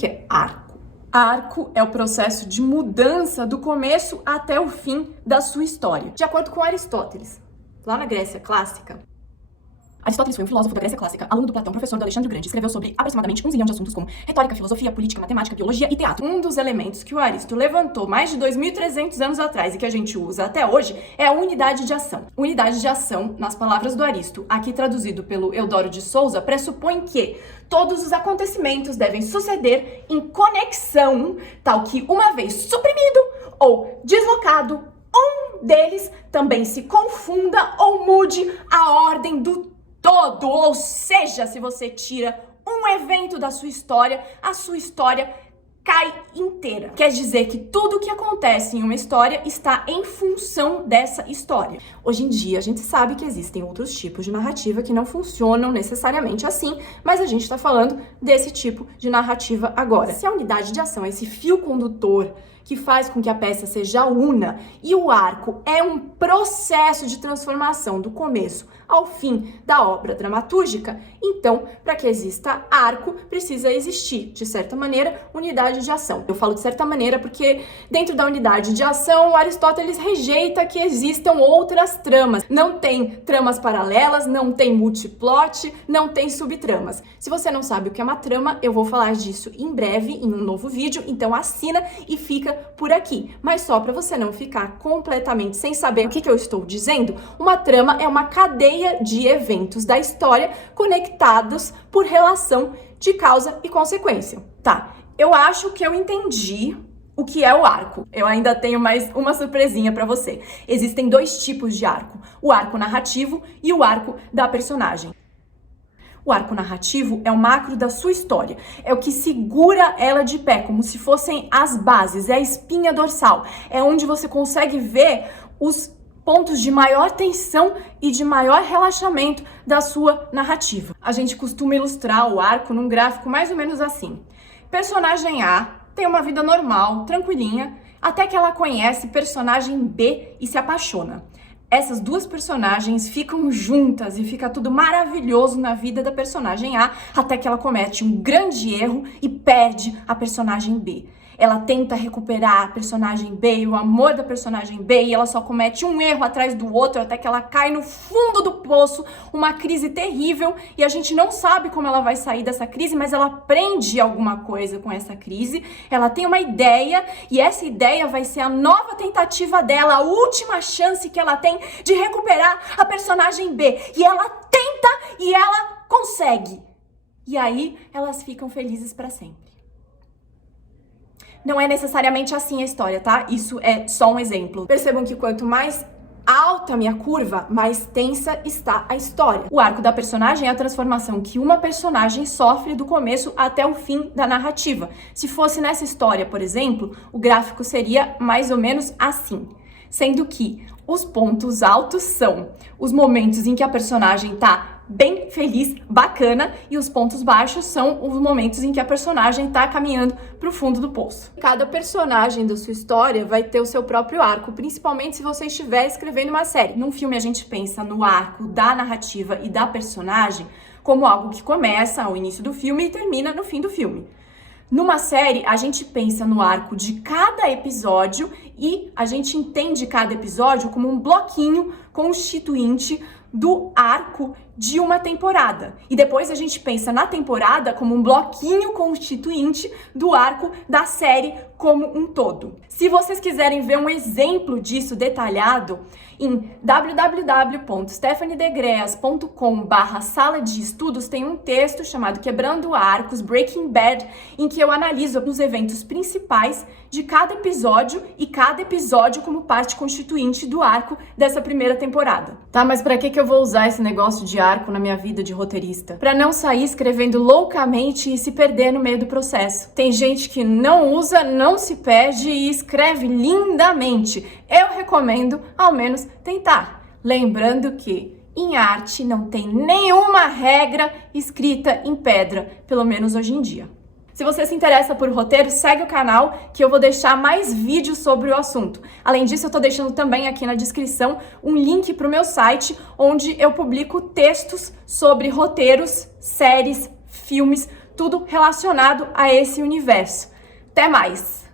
que é arco? Arco é o processo de mudança do começo até o fim da sua história. De acordo com Aristóteles, lá na Grécia clássica, Aristóteles foi um filósofo da Grécia clássica, aluno do Platão, professor do Alexandre o Grande, escreveu sobre aproximadamente 1 zilhão de assuntos como retórica, filosofia, política, matemática, biologia e teatro. Um dos elementos que o Aristo levantou mais de 2.300 anos atrás e que a gente usa até hoje é a unidade de ação. Unidade de ação, nas palavras do Aristo, aqui traduzido pelo Eudoro de Souza, pressupõe que todos os acontecimentos devem suceder em conexão, tal que uma vez suprimido ou deslocado, um deles também se confunda ou mude a ordem do todo, ou seja, se você tira um evento da sua história, a sua história cai inteira. Quer dizer que tudo que acontece em uma história está em função dessa história. Hoje em dia, a gente sabe que existem outros tipos de narrativa que não funcionam necessariamente assim, mas a gente está falando desse tipo de narrativa agora. Se a unidade de ação é esse fio condutor que faz com que a peça seja una e o arco é um processo de transformação do começo ao fim da obra dramatúrgica, então, para que exista arco, precisa existir, de certa maneira, unidade de ação. Eu falo de certa maneira porque dentro da unidade de ação, Aristóteles rejeita que existam outras tramas. Não tem tramas paralelas, não tem multiplot, não tem subtramas. Se você não sabe o que é uma trama, eu vou falar disso em breve, em um novo vídeo, então assina e fica por aqui. Mas só para você não ficar completamente sem saber o que eu estou dizendo, uma trama é uma cadeia de eventos da história conectados por relação de causa e consequência. Tá, eu acho que eu entendi o que é o arco. Eu ainda tenho mais uma surpresinha para você. Existem dois tipos de arco: o arco narrativo e o arco da personagem. O arco narrativo é o macro da sua história, é o que segura ela de pé, como se fossem as bases, é a espinha dorsal, é onde você consegue ver os pontos de maior tensão e de maior relaxamento da sua narrativa. A gente costuma ilustrar o arco num gráfico mais ou menos assim. Personagem A tem uma vida normal, tranquilinha, até que ela conhece personagem B e se apaixona. Essas duas personagens ficam juntas e fica tudo maravilhoso na vida da personagem A, até que ela comete um grande erro e perde a personagem B. Ela tenta recuperar a personagem B e o amor da personagem B e ela só comete um erro atrás do outro até que ela cai no fundo do poço, uma crise terrível, e a gente não sabe como ela vai sair dessa crise, mas ela aprende alguma coisa com essa crise, ela tem uma ideia e essa ideia vai ser a nova tentativa dela, a última chance que ela tem de recuperar a personagem B, e ela tenta e ela consegue. E aí elas ficam felizes para sempre. Não é necessariamente assim a história, tá? Isso é só um exemplo. Percebam que quanto mais alta a minha curva, mais tensa está a história. O arco da personagem é a transformação que uma personagem sofre do começo até o fim da narrativa. Se fosse nessa história, por exemplo, o gráfico seria mais ou menos assim. Sendo que os pontos altos são os momentos em que a personagem tá bem feliz, bacana, e os pontos baixos são os momentos em que a personagem tá caminhando pro fundo do poço. Cada personagem da sua história vai ter o seu próprio arco, principalmente se você estiver escrevendo uma série. Num filme a gente pensa no arco da narrativa e da personagem como algo que começa ao início do filme e termina no fim do filme. Numa série, a gente pensa no arco de cada episódio e a gente entende cada episódio como um bloquinho constituinte do arco de uma temporada. E depois a gente pensa na temporada como um bloquinho constituinte do arco da série como um todo. Se vocês quiserem ver um exemplo disso detalhado, em www.stephaniedegreas.com/sala de estudos tem um texto chamado Quebrando Arcos, Breaking Bad, em que eu analiso os eventos principais de cada episódio e cada episódio como parte constituinte do arco dessa primeira temporada. Tá, mas pra que eu vou usar esse negócio de arco na minha vida de roteirista? Pra não sair escrevendo loucamente e se perder no meio do processo. Tem gente que não usa, não se perde e escreve lindamente. Eu recomendo, ao menos, tentar. Lembrando que em arte não tem nenhuma regra escrita em pedra, pelo menos hoje em dia. Se você se interessa por roteiro, segue o canal que eu vou deixar mais vídeos sobre o assunto. Além disso, eu tô deixando também aqui na descrição um link pro meu site, onde eu publico textos sobre roteiros, séries, filmes, tudo relacionado a esse universo. Até mais!